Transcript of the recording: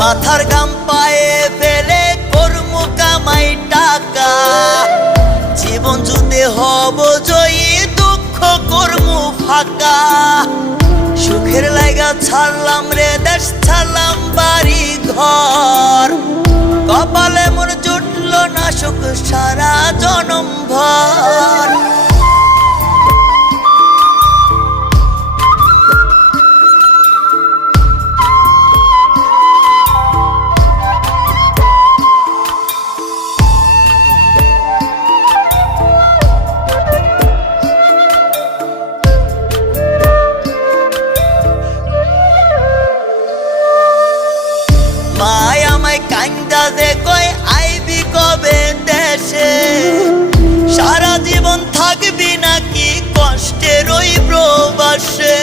মাথার গাম পায়ে ফেলে কর্মু কামাই টাকা, জীবন যুদ্ধে হব জয়ী, দুঃখ কর্মু ফাঁকা। সুখের লাইগা ছাড়লাম রে দেশ, ছাড়লাম বাড়ি ঘর, কপালে মোর জুটল না সুখ সারা জনম ভর। মায় আমায় কান্দা দে কয় আইবি কবে দেশে, সারা জীবন থাকবি নাকি কষ্টের ওই প্রবাসে।